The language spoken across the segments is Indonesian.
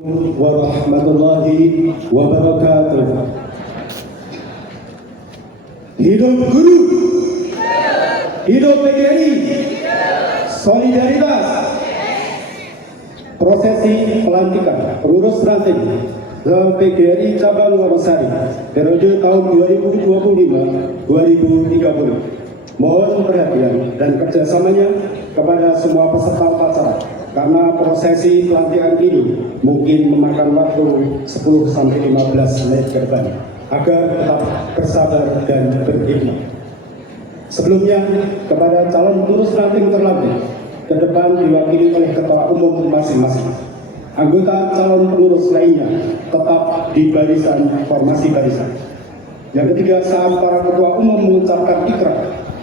Warahmatullahi wabarakatuh. Hidup guru, hidup PGRI, solidaritas. Prosesi pelantikan pengurus ranting PGRI cabang Wonosari periode tahun 2025-2030. Mohon perhatian dan kerjasamanya kepada semua peserta upacara, karena prosesi pelantikan ini mungkin memakan waktu 10-15 menit ke depan, agar tetap bersabar dan berhikmat. Sebelumnya, kepada calon pengurus ranting terlebih, ke depan diwakili oleh ketua umum masing-masing. Anggota calon pengurus lainnya tetap di barisan formasi barisan. Yang ketiga, saat para ketua umum mengucapkan ikrar,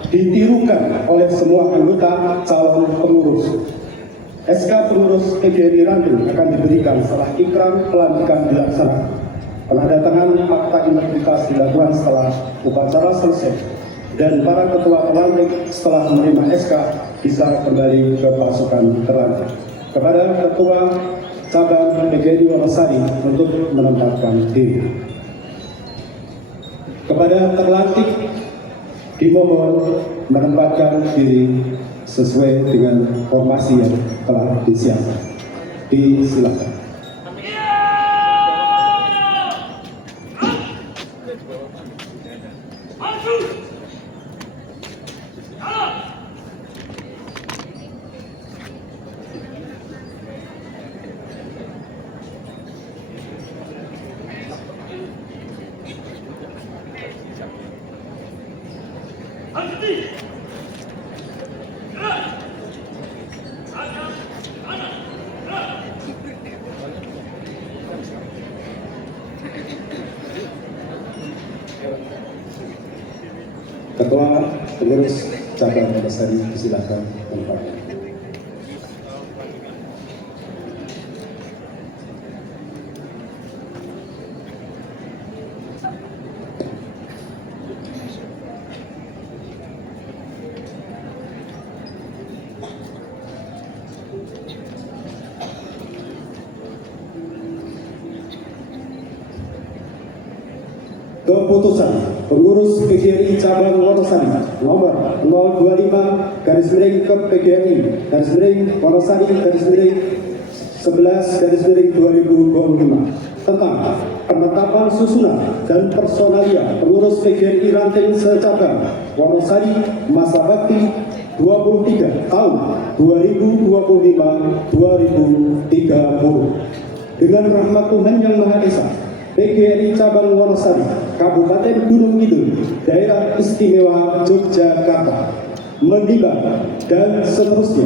ditirukan oleh semua anggota calon pengurus. SK pengurus PGRI Ranting akan diberikan setelah ikrar pelantikan dilaksanakan. Penandatanganan akta integritas dilakukan setelah upacara selesai, dan para ketua terlantik setelah menerima SK bisa kembali ke pasukan terlantik. Kepada ketua cabang PGRI Wonosari untuk menempatkan diri. Kepada terlantik dimohon menempatkan diri sesuai dengan formasi yang telah disiapkan. Disilakan. Ketua pengurus cabang Wonosari disilakan tempatnya. Keputusan pengurus PGRI cabang Wonosari nomor 025/PGRI Wonosari 11/2025 tentang penetapan susunan dan personalia pengurus PGRI Ranting secabang Wonosari masa bakti 23 tahun 2025-2030. Dengan rahmat Tuhan Yang Maha Esa, PGRI cabang Wonosari, Kabupaten Gunung Kidul, Daerah Istimewa Yogyakarta, menimbang dan seterusnya,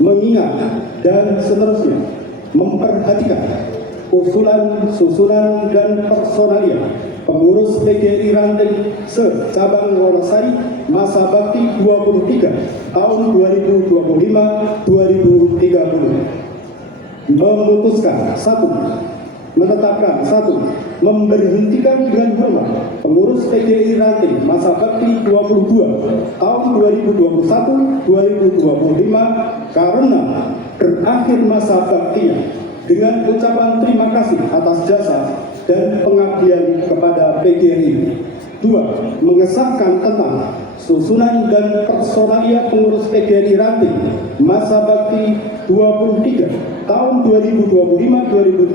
mengingat dan seterusnya, memperhatikan usulan, susunan dan personalia pengurus PGRI Ranting se-cabang Wonosari masa bakti 23 tahun 2025-2030. Memutuskan satu, menetapkan satu, memberhentikan dengan hormat pengurus PGRI Ranting masa bakti 22 tahun 2021-2025 karena berakhir masa baktinya, dengan ucapan terima kasih atas jasa dan pengabdian kepada PGRI. 2. Mengesahkan tentang susunan dan personalia pengurus PGRI Ranting masa bakti 23 tahun 2025-2030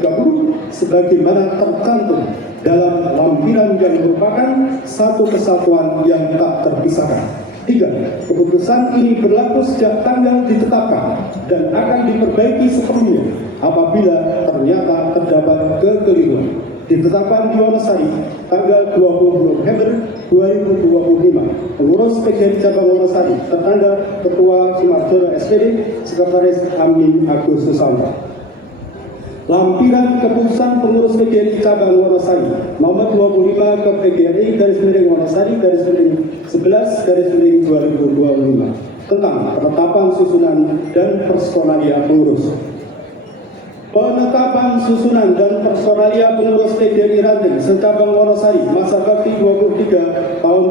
sebagaimana tercantum dalam lampiran yang merupakan satu kesatuan yang tak terpisahkan. 3. Keputusan ini berlaku sejak tanggal ditetapkan dan akan diperbaiki sepenuhnya apabila ternyata terdapat kekeliruan. Ditetapkan di Wonosari tanggal 20 November 2025. Pengurus PGRI cabang Wonosari tertanda Ketua Sumarjono SPD, Sekretaris Amin Agus Susanto. Lampiran keputusan pengurus PGRI cabang Wonosari nomor 25 ke PGRI Wonosari 11/2025 tentang penetapan susunan dan personalia pengurus. Penetapan susunan dan personalia pengurus PGRI Ranting secabang Wonosari masa bakti 23 tahun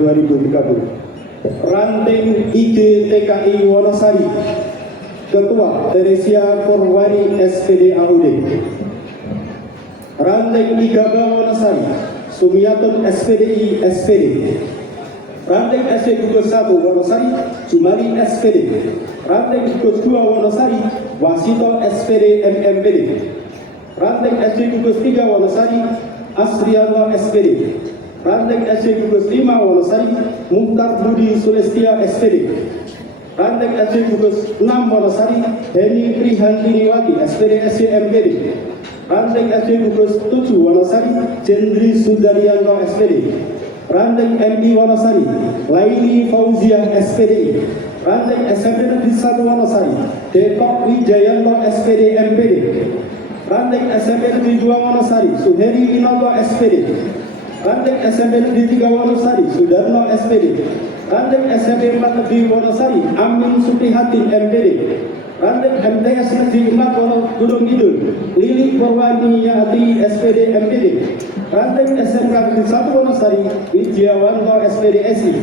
2022-2030. Ranting IG TKI Wonosari Ketua Teresia Purwani SPD AUD, Ranting Igaga Wonosari, Sumiatun SPDI SPD, Ranting SD Gugus 1 Wonosari, Jumali SPD, Ranting Gugus 2 Wonosari, Wasito SPD MMPD, Ranting SD Gugus 3 Wonosari, Asrianto SPD, Ranting SD Gugus 5 Wonosari, Mukhtar Budi Sulestia SPD, Ranting SD Gugus 6 Wonosari, Heni Prihantiniwati SPD SCMPD, Ranting SD Gugus 7 Wonosari, Jendri Sudaryanto SPD, Ranting MI Wonosari, Laili Fauzia SPD, Ranting SMP Negeri 1 Wonosari, Depok Wijayanto SPD MPD, Ranting SMP Negeri 2 Wonosari, Suheri Winoto SPD, Ranting SMP Negeri 3 Wonosari, Sudarno SPD, Ranting SMP 4 Negeri Wonosari, Amin Suprihatin MPD, Ranting MTS Negeri 4 Gunung Kidul, Lili Purwaniati SPD MPD, Ranting SMK Negeri 1 Wonosari, Wijiawanto SPD SI,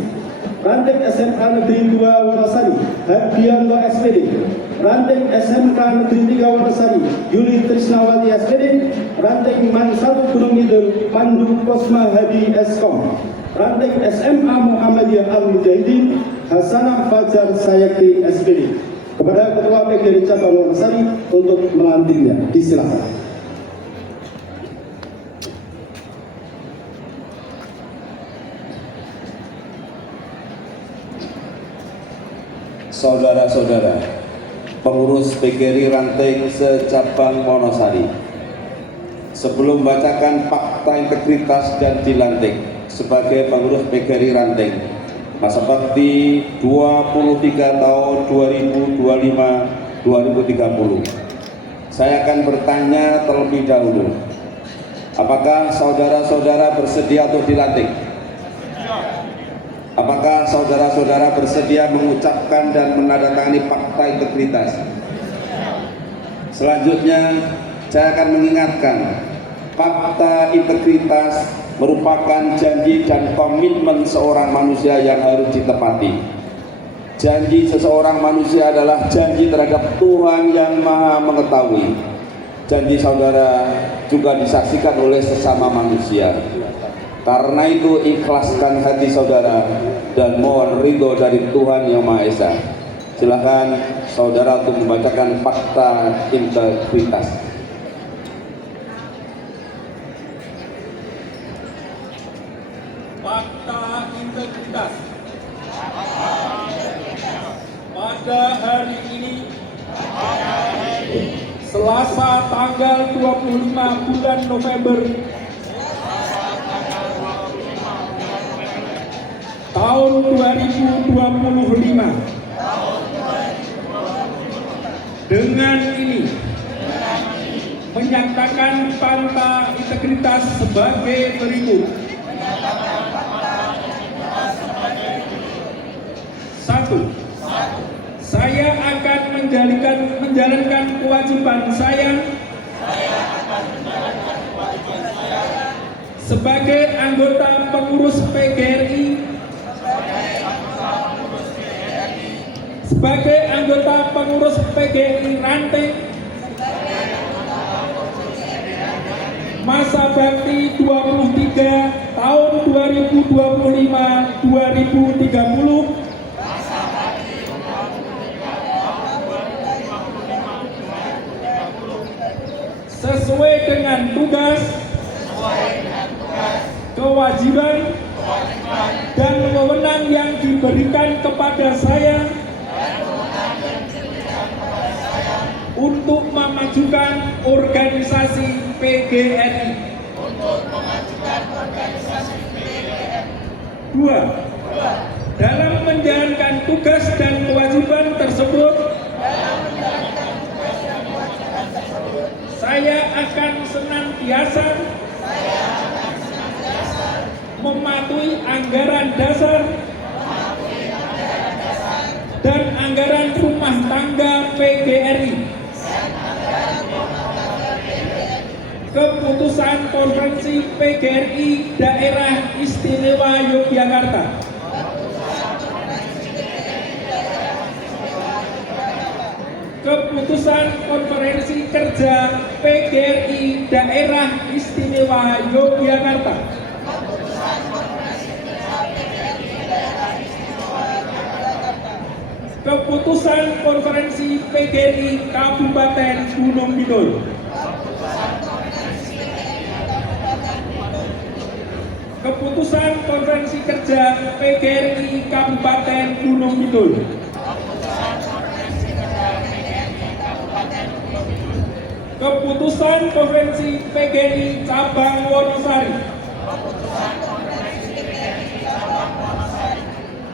Ranting SMK Negeri 2 Wonosari, Hadianto SPD, Ranting SMK Negeri 3 Wonosari, Yuli Trisnawati SPD, Ranting MAN 1 Gunung Kidul, Pandu Kosma Hadi Eskom, Ranting SMA Muhammadiyah Al-Mujahidin, Hasanah Fajar Sayakti SPD. Kepada Ketua PGRI Cabang Wonosari untuk melantiknya, disilakan. Saudara-saudara, pengurus PGRI Ranting secabang Wonosari, sebelum membacakan fakta integritas dan dilantik sebagai pengurus PGRI Ranting masa bakti 23 tahun 2025-2030, saya akan bertanya terlebih dahulu, apakah saudara-saudara bersedia untuk dilantik? Apakah saudara-saudara bersedia mengucapkan dan menandatangani fakta integritas? Selanjutnya, saya akan mengingatkan, fakta integritas merupakan janji dan komitmen seorang manusia yang harus ditepati. Janji seseorang manusia adalah janji terhadap Tuhan yang Maha Mengetahui. Janji saudara juga disaksikan oleh sesama manusia. Karena itu ikhlaskan hati saudara dan mohon ridho dari Tuhan Yang Maha Esa. Silakan saudara untuk membacakan fakta integritas. Fakta integritas. Pada hari ini, Selasa tanggal 25 bulan November tahun 2025, dengan ini menyatakan fakta integritas sebagai berikut. 1. Saya akan menjalankan kewajiban saya sebagai anggota pengurus PGRI, sebagai anggota pengurus PGRI Ranting masa bakti 23 tahun 2025-2030 sesuai dengan tugas, kewajiban, dan wewenang yang diberikan kepada saya untuk memajukan organisasi PGRI. 2. Dalam menjalankan tugas dan kewajiban tersebut, saya akan senantiasa mematuhi anggaran dasar dan anggaran rumah tangga PGRI, keputusan Konferensi PGRI Daerah Istimewa Yogyakarta, keputusan Konferensi Kerja PGRI Daerah Istimewa Yogyakarta, keputusan Konferensi PGRI Kabupaten Gunung Kidul, keputusan Konferensi Kerja PGRI Kabupaten Gunung Kidul, keputusan Konferensi PGRI Cabang Wonosari,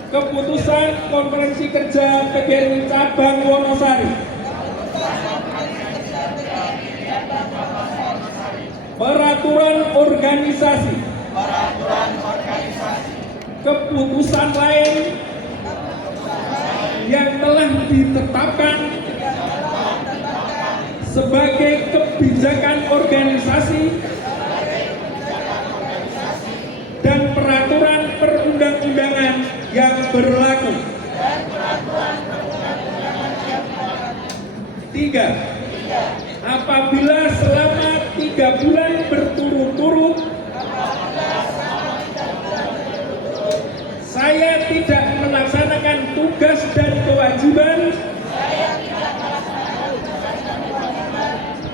keputusan Konferensi Kerja PGRI Cabang Wonosari, peraturan organisasi, keputusan lain yang telah ditetapkan sebagai kebijakan organisasi dan peraturan perundang-undangan yang berlaku. 3. Apabila selama 3 bulan berturut-turut saya tidak melaksanakan tugas dan kewajiban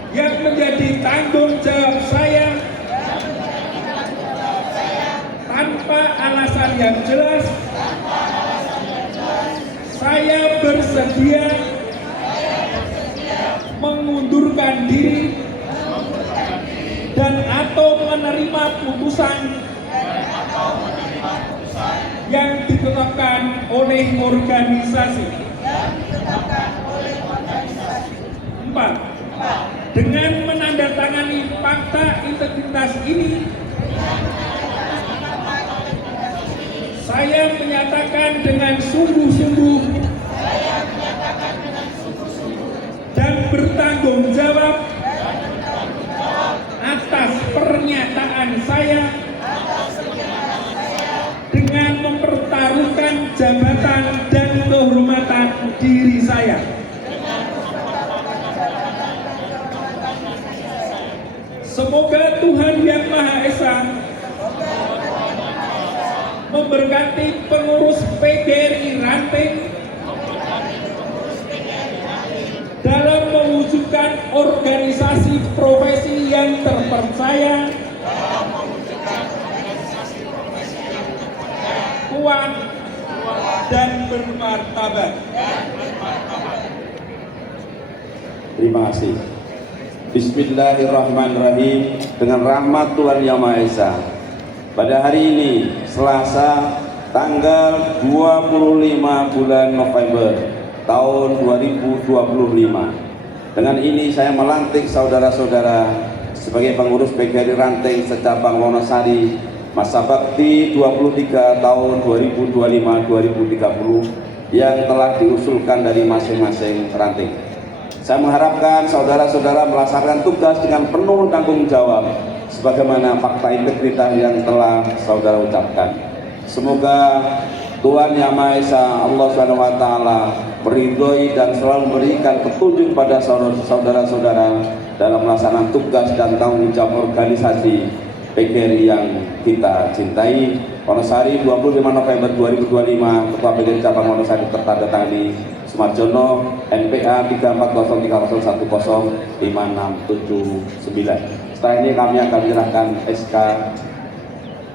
yang menjadi tanggung jawab saya tanpa alasan yang jelas, saya bersedia mengundurkan diri dan atau menerima putusan yang ditetapkan oleh organisasi. 4. Dengan menandatangani fakta integritas ini, saya menyatakan dengan sungguh-sungguh dan bertanggung jawab atas pernyataan saya dengan mempertaruhkan jabatan dan kehormatan diri saya. Semoga Tuhan Yang Maha Esa memberkati pengurus PGRI Ranting dalam mewujudkan organisasi profesi yang terpercaya, kuat, dan bermartabat. Terima kasih. Bismillahirrahmanirrahim. Dengan rahmat Tuhan Yang Maha Esa, pada hari ini Selasa tanggal 25 bulan November tahun 2025, dengan ini saya melantik saudara-saudara sebagai pengurus PGRI Ranting secabang Wonosari masa bakti 23 tahun 2025-2030 yang telah diusulkan dari masing-masing ranting. Saya mengharapkan saudara-saudara melaksanakan tugas dengan penuh tanggung jawab sebagaimana fakta integritas yang telah saudara ucapkan. Semoga Tuhan Yang Maha Esa, Allah SWT, meridhoi dan selalu memberikan petunjuk pada saudara-saudara dalam melaksanakan tugas dan tanggung jawab organisasi PGRI yang kita cintai. Wonosari 25 November 2025, Ketua PGRI Cabang Wonosari tertandatangani Sumarjono NPA 3403010567. Setelah ini kami akan menyerahkan SK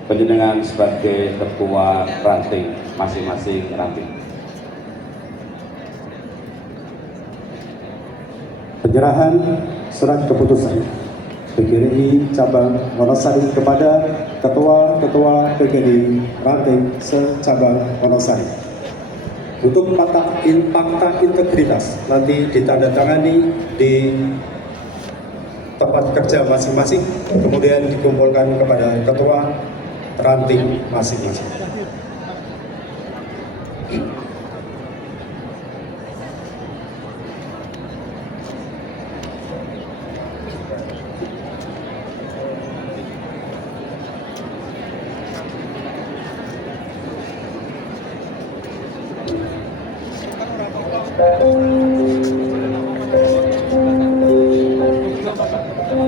penjenengan sebagai ketua ranting masing-masing ranting. Penyerahan surat keputusan PGRI Cabang Wonosari kepada Ketua-Ketua PGRI Ranting se-Cabang Wonosari. Untuk fakta integritas nanti ditandatangani di tempat kerja masing-masing, kemudian dikumpulkan kepada Ketua Ranting masing-masing. Tahun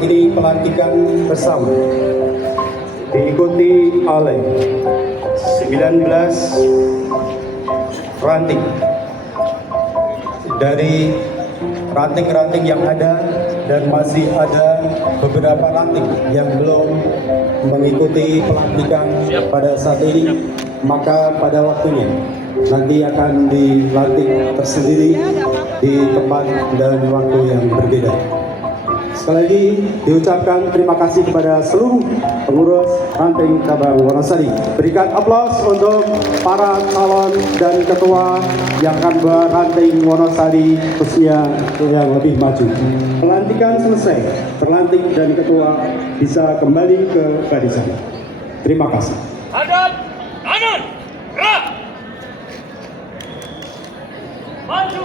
ini pelantikan bersama diikuti oleh 19 ranting dari ranting-ranting yang ada, dan masih ada beberapa ranting yang belum mengikuti pelantikan pada saat ini. Maka pada waktunya nanti akan dilantik tersendiri di tempat dan waktu yang berbeda. Sekali lagi diucapkan terima kasih kepada seluruh pengurus ranting cabang Wonosari. Berikan aplaus untuk para calon dan ketua yang akan berranting Wonosari usia yang lebih maju. Pelantikan selesai, terlantik dan ketua bisa kembali ke barisan. Terima kasih. Hadap, kanan, gerak. Maju.